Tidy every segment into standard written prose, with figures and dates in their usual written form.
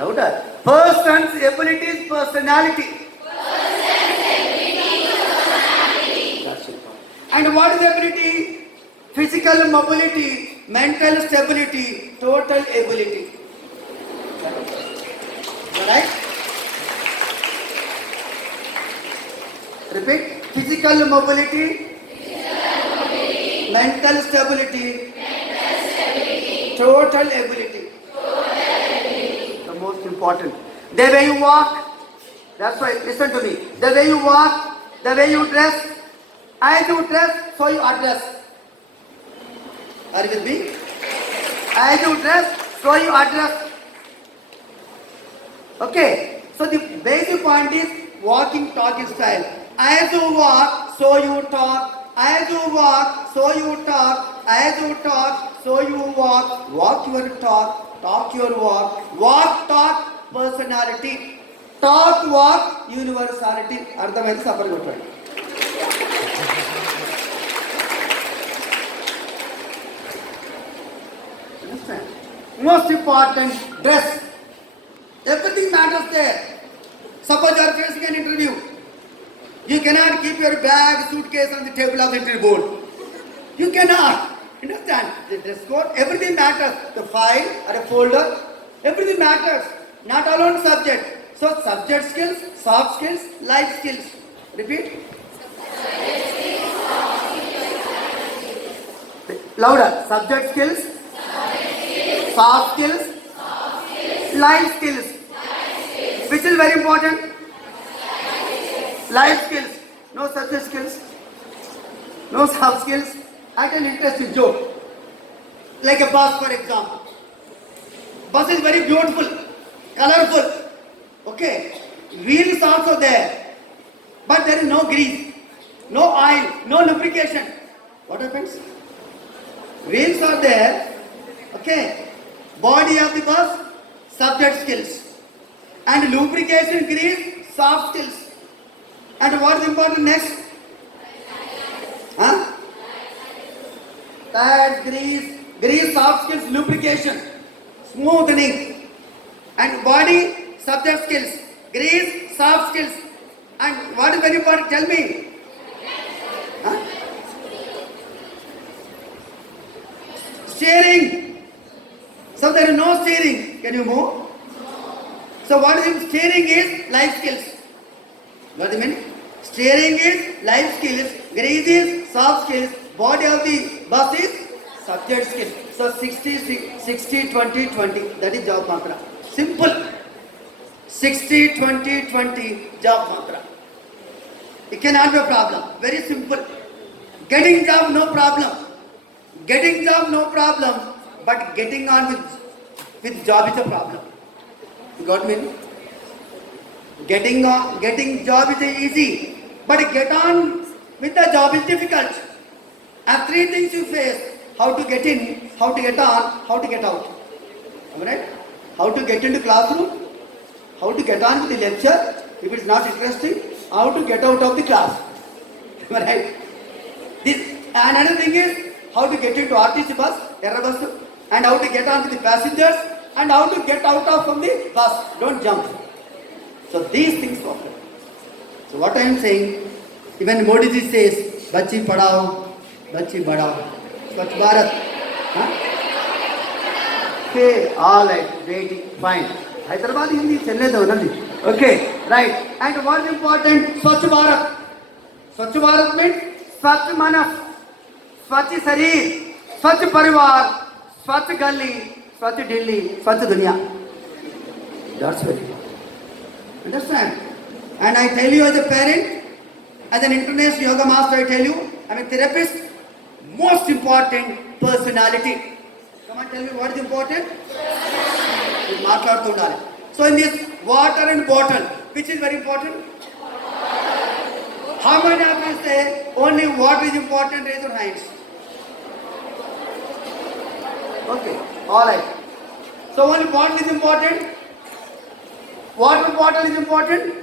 Louder. Person's abilities, personality. That's it. And what is ability? Physical mobility, mental stability, total ability. Right? Repeat. Physical mobility, mental stability, total ability. The most important. The way you walk, that's why, listen to me. The way you walk, the way you dress, as you dress, so you address. Are you with me? As you dress, so you address. Okay. So the basic point is walking, talking style. As you walk, so you talk. As you walk, so you talk. As you talk, so you walk. Walk your talk. Talk your walk. Walk, talk, personality. Talk, walk, universality. అర్థమైంది separate కొట్టండి. Understand? Most important, dress. Everything matters there. Suppose you are facing an interview. You cannot keep your bag, suitcase on the table of the interview board. You cannot. Understand? The dress code, everything matters. The file or a folder, everything matters. Not alone subject. So subject skills, soft skills, life skills. Repeat. Louder. Subject skills, soft skills, life skills. Which is very important? Life skills. No subject skills, no soft skills. I can interesting joke. Like a bus, for example. Bus is very beautiful, colorful. Okay. Wheels also there. But there is no grease, no oil, no lubrication. What happens? Wheels are there. Okay. Body of the bus, subject skills. And lubrication, grease, soft skills. And what is important next? Huh? That grease, soft skills, lubrication, smoothening. And body, subject skills, grease, soft skills. And what is very important? Tell me. Huh? Steering. So there is no steering. Can you move? So what is steering is life skills. What do you mean? Steering is life skills, grease is soft skills, body of the bus is subject skills. So 60, 20, 20. That is job mantra. Simple. 60, 20, 20 job mantra. It cannot be a problem. Very simple. Getting job, no problem. Getting job, no problem. But getting on with job is a problem. You got me? Getting job is easy, but get on with the job is difficult. And three things you face: how to get in, how to get on, how to get out. Alright? How to get into classroom, how to get on with the lecture, if it's not interesting, how to get out of the class. Alright? Another thing is how to get into RTC bus, error bus, and how to get on with the passengers, and how to get out of from the bus. Don't jump. So these things problem. So what I am saying, even Modi ji says, Bachi padhao, Bachi badhao, Swachh Bharat. Huh? Okay, all right, waiting, fine. Hyderabad Hindi chenne do na. Okay, right. And what is important? Swachh Bharat. Swachh Bharat means Swachh Manas, Swachh Sharir, Swachh Parivar, Swachh Gali, Swachh Delhi, Swachh Dunya. That's very important. Understand? And I tell you as a parent, as an international yoga master, I tell you, I'm a therapist, most important, personality. Come on, tell me what is important? So in this water and bottle, which is very important? How many of you say only water is important? Raise your hands. Okay, alright. So only bottle is important? Water bottle is important?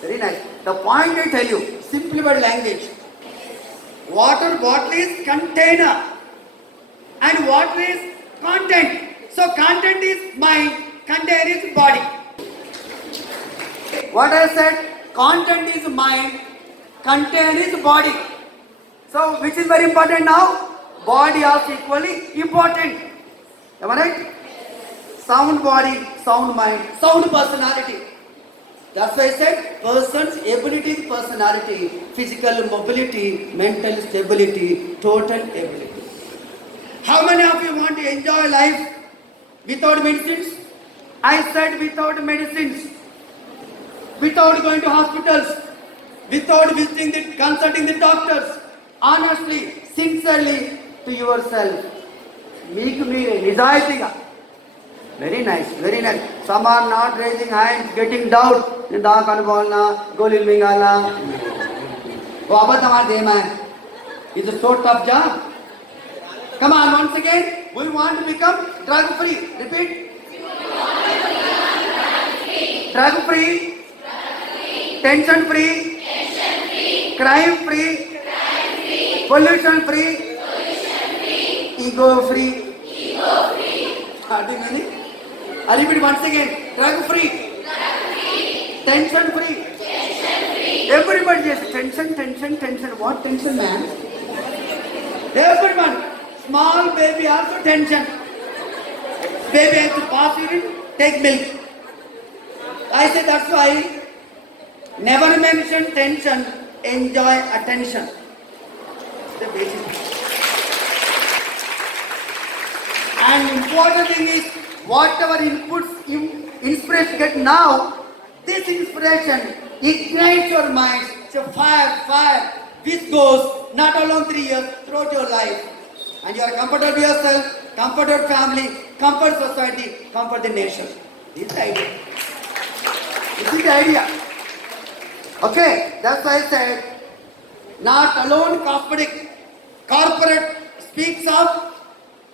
Very nice. The point I tell you, simply by language. Water bottle is container and water is content. So content is mind, container is body. What I said, content is mind, container is body. So which is very important now? Body also equally important. Am I right? Sound body, sound mind, sound personality. That's why I said person's ability is personality, physical mobility, mental stability, total ability. How many of you want to enjoy life without medicines? I said without medicines, without going to hospitals, without visiting consulting the doctors, honestly, sincerely to yourself. Meeku meere nijayatiga. Very nice, very nice. Some are not raising hands, getting doubt. दाक अनुबोलना गोली मिंगाला वो अब हमारे them है. It's a so tough job. Come on, once again, we want to become drug free. Repeat. Drug free, tension free, crime free, pollution free, ego free. I repeat once again, drug free, tension free. Everybody says tension, tension, tension. What tension, man? Everyone, small baby also tension. Baby has to pass urine, take milk. I say that's why never mention tension, enjoy attention. The basic. And important thing is whatever inputs, inspiration get now, this inspiration ignites your mind. It's a fire, which goes not alone 3 years, throughout your life. And you are comforted with yourself, comfort your family, comfort society, comfort the nation. This is the idea. This is the idea. Okay, that's why I said, not alone cosmetic. Corporate speaks of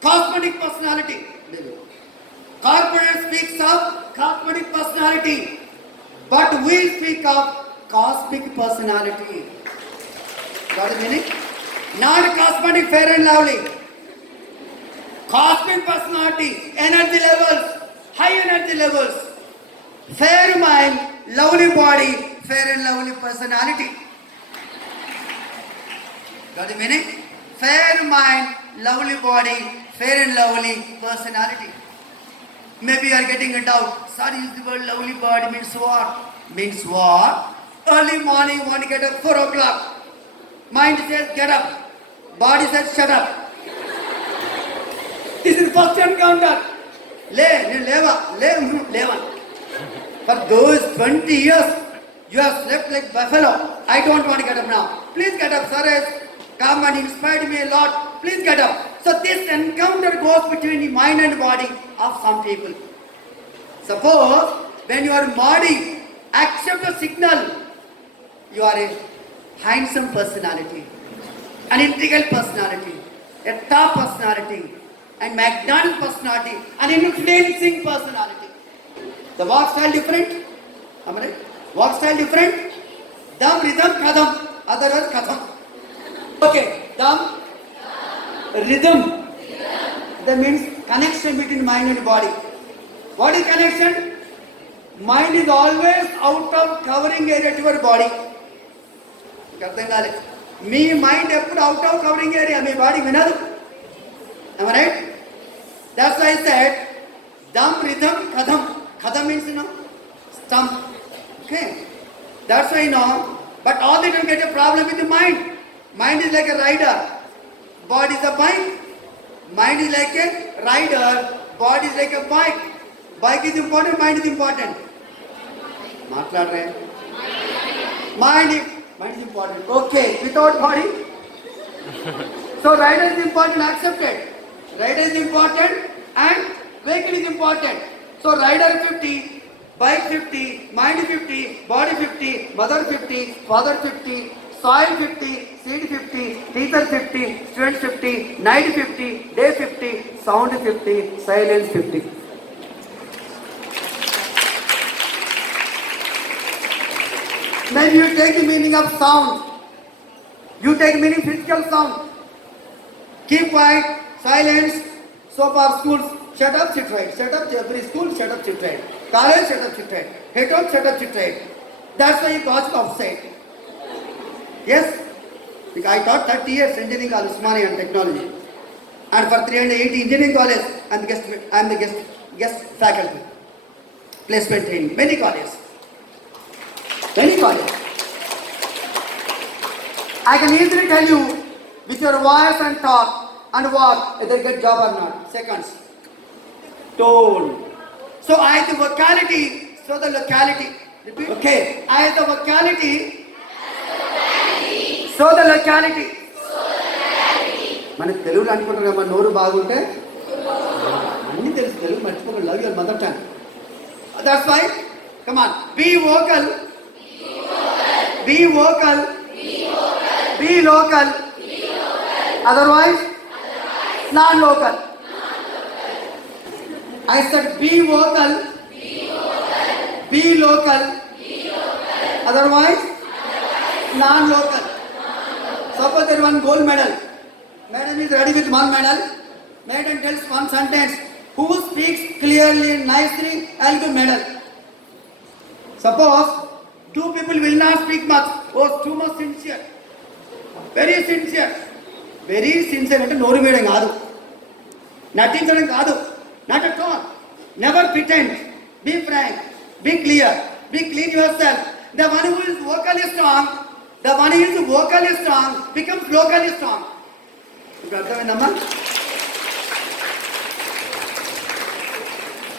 cosmetic personality. Corporate speaks of cosmetic personality. But we speak of cosmic personality. Got the meaning? Not cosmetic fair and lovely. Cosmic personality, energy levels, high energy levels. Fair mind, lovely body, fair and lovely personality. Got the meaning? Fair mind, lovely body, fair and lovely personality. Maybe you are getting a doubt. Sorry, use the word lovely body means what? Means what? Early morning, you want to get up 4 o'clock. Mind says get up. Body says shut up. This is first encounter. Leva. For those 20 years, you have slept like buffalo. I don't want to get up now. Please get up, sir. Come and inspired me a lot. Please get up. So this encounter goes between the mind and body of some people. Suppose when your body accepts a signal, you are a handsome personality, an integral personality, a top personality, and magnanimous personality, an influencing personality. The walk style different. Am I right? Walk style different. Dam, rhythm, kadam. Otherwise, kadam. Okay, dam, rhythm. That means connection between mind and body. What is connection? Mind is always out of covering area to your body. Me mind put out of covering area, my body vinadu. Am I right? That's why I said dam, rhythm, kadam. Kadam means stump. Okay. That's why but all that you get a problem with the mind. Mind is like a rider. Body is a bike. Mind is like a rider. Body is like a bike. Bike is important, mind is important. Mind is important. Okay, without body. So rider is important, accepted. Rider is important and vehicle is important. So rider 50, bike 50, mind 50, body 50, mother 50, father 50, soil 50, seed 50, teacher 50, student 50, night 50, day 50, sound 50, silence 50. Then you take the meaning of sound. You take meaning physical sound. Keep quiet, silence. So far schools Shut up, sit right. Shut up, every school, shut up, sit right. College, shut up, sit right. Head on, shut up, sit right. That's why you got outside. Yes? Because I taught 30 years engineering college, Usmania and technology. And for 380 engineering college, I'm the guest faculty. Placement training. Many colleges. Many colleges. I can easily tell you with your voice and talk and walk whether you get job or not. Seconds. Told. So I have the vocality, so the locality. Repeat. Okay. I have the vocality, so the locality. మనకి తెలుగులో అనుకుంటారు కదా, మన నోరు బాగుంటే అన్నీ తెలుసు. తెలుగు మర్చిపోకండి. Love your mother tongue. That's why, come on. Be vocal. Be vocal. Be local. Otherwise, non-local. I said be vocal. Be local. Otherwise, non-local. Suppose there is one gold medal. Madam is ready with one medal. Madam tells one sentence. Who speaks clearly, nicely, I'll give medal. Suppose two people will not speak much. Oh, too much sincere. Very sincere. Very sincere అంటే నోరు వేయడం కాదు, నటించడం కాదు. Not at all. Never pretend. Be frank. Be clear. Be clean yourself. The one who is vocally strong, the one who is vocally strong becomes locally strong. ఇప్పుడు అర్థమైందమ్మా?